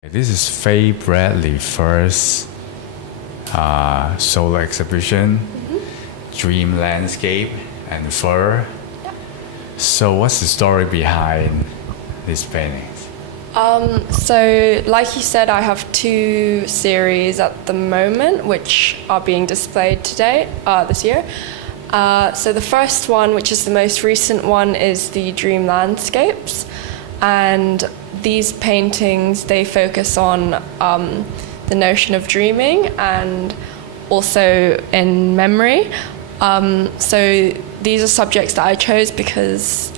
This is Faye Bradley first solo exhibition, Dream Landscape and Fur. Yeah. So what's the story behind these paintings? So like you said, I have two series at the moment which are being displayed today, this year. So the first one, which is the most recent one, is the Dream Landscapes. And these paintings, they focus on the notion of dreaming and also in memory. So these are subjects that I chose because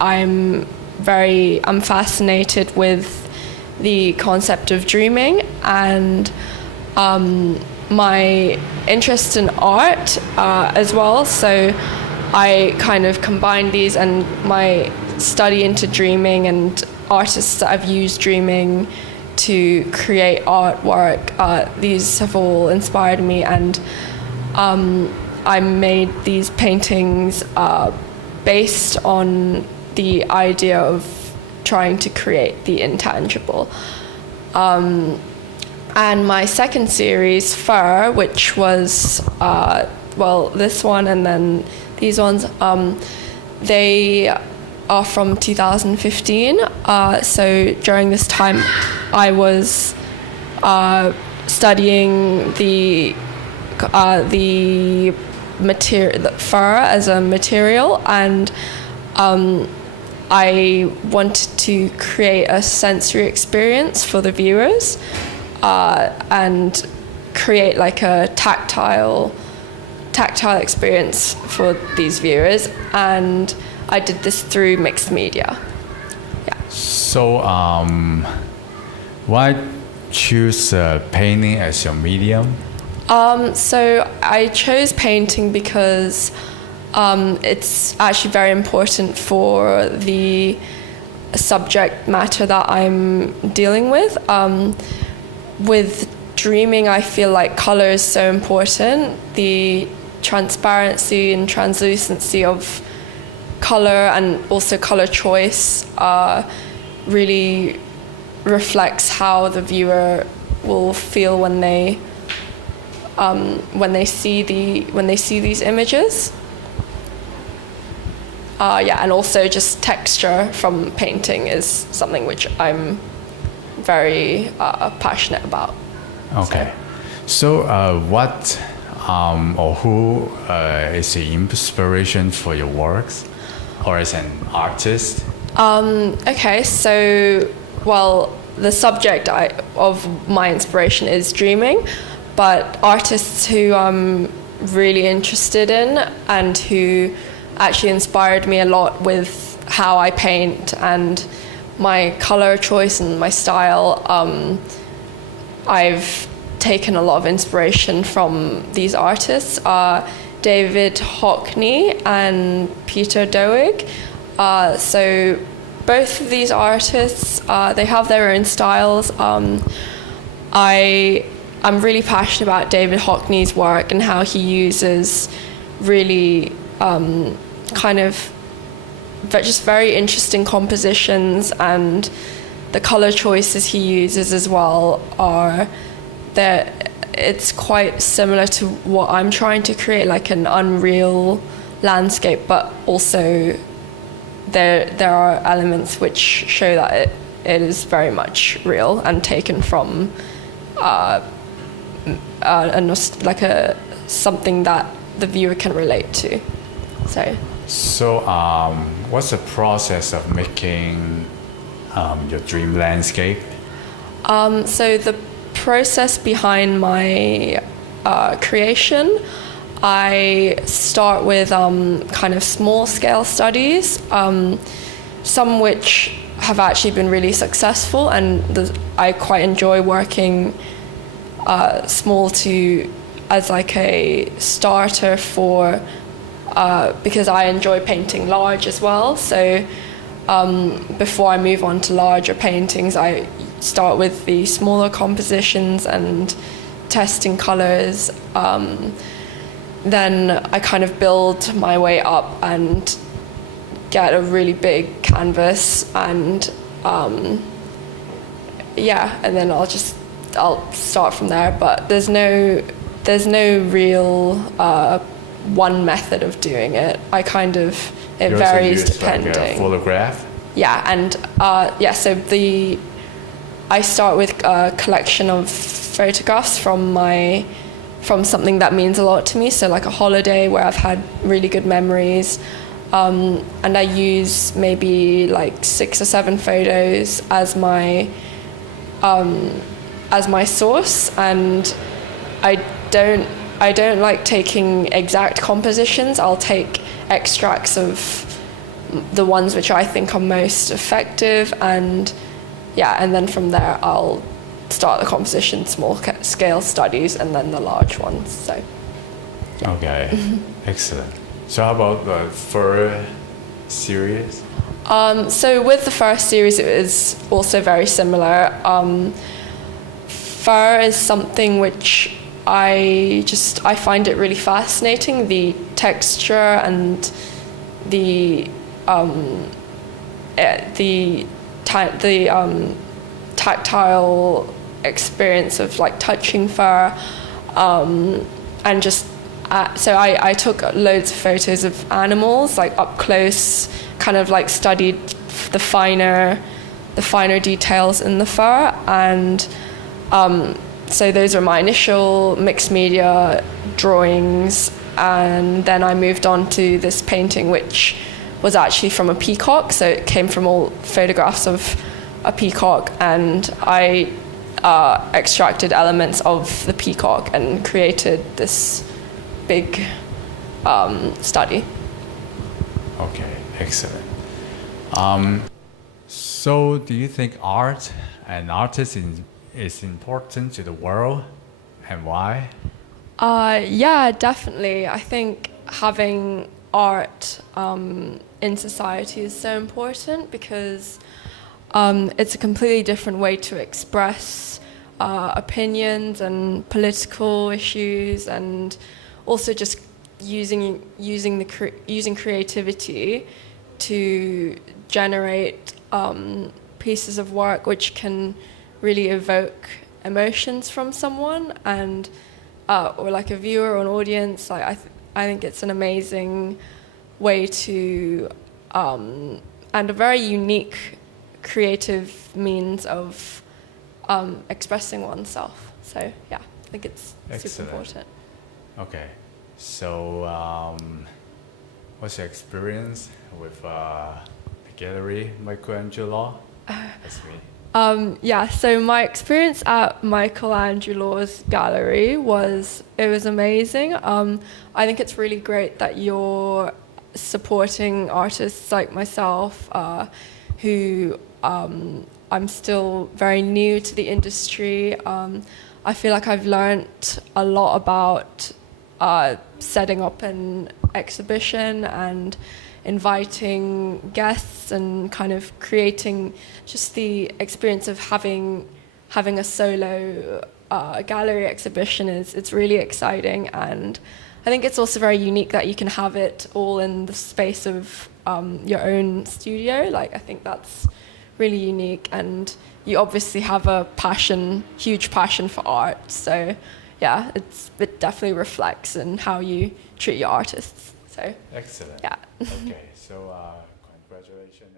I'm fascinated with the concept of dreaming, and my interest in art as well. So I kind of combine these, and my study into dreaming and artists that have used dreaming to create artwork. These have all inspired me, and I made these paintings based on the idea of trying to create the intangible. And my second series, Fur, which was, this one and then these ones, they are from 2015. So during this time, I was studying the fur as a material, and I wanted to create a sensory experience for the viewers and create like a tactile experience for these viewers, and I did this through mixed media. Yeah. So why choose painting as your medium? So I chose painting because it's actually very important for the subject matter that I'm dealing with. With dreaming, I feel like color is so important. The transparency and translucency of color, and also color choice, really reflects how the viewer will feel when they see these images. And also just texture from painting is something which I'm very passionate about. Okay. So what or who is the inspiration for your works, or as an artist? Okay, so, the subject of my inspiration is dreaming, but artists who I'm really interested in and who actually inspired me a lot with how I paint and my color choice and my style, I've taken a lot of inspiration from these artists. David Hockney and Peter Doig. So both of these artists, they have their own styles. I'm really passionate about David Hockney's work and how he uses really just very interesting compositions, and the color choices he uses as well are that it's quite similar to what I'm trying to create, like an unreal landscape, but also there are elements which show that it is very much real and taken from something that the viewer can relate to. So what's the process of making your dream landscape? So the process behind my creation, I start with kind of small scale studies, some which have actually been really successful, and I quite enjoy working small as like a starter for because I enjoy painting large as well. So before I move on to larger paintings, I start with the smaller compositions and testing colors. Then I kind of build my way up and get a really big canvas and yeah, and then I'll start from there. But there's no real one method of doing it. It You varies also use depending. like a photograph. Yeah, and so I start with a collection of photographs from something that means a lot to me. So like a holiday where I've had really good memories, and I use maybe like 6 or 7 photos as my source, and I don't like taking exact compositions. I'll take extracts of the ones which I think are most effective, and then from there I'll start the composition, small scale studies, and then the large ones. So Okay, excellent. So how about the fur series? So with the first series, it was also very similar. Fur is something which I find it really fascinating, the texture and the tactile experience of like touching fur, and just so I took loads of photos of animals like up close, kind of like studied the finer details in the fur, and so those were my initial mixed media drawings, and then I moved on to this painting which was actually from a peacock. So it came from all photographs of a peacock, and I extracted elements of the peacock and created this big study. Okay, excellent. So do you think art and artists is important to the world, and why? Yeah, definitely. I think having art in society is so important because it's a completely different way to express opinions and political issues, and also just using creativity to generate pieces of work which can really evoke emotions from someone, and or like a viewer or an audience. Like I think it's an amazing way to and a very unique creative means of expressing oneself. So yeah, I think it's Excellent. super important. Okay, so what's your experience with the gallery Michelangelo? That's me. Yeah, so my experience at Michelangelo's gallery was amazing. I think it's really great that you're supporting artists like myself, who I'm still very new to the industry. I feel like I've learnt a lot about setting up an exhibition and inviting guests and kind of creating just the experience of having a solo gallery exhibition it's really exciting, and I think it's also very unique that you can have it all in the space of your own studio. Like I think that's really unique, and you obviously have a huge passion for art. So yeah, it definitely reflects in how you treat your artists. So Excellent. yeah. Okay, so congratulations.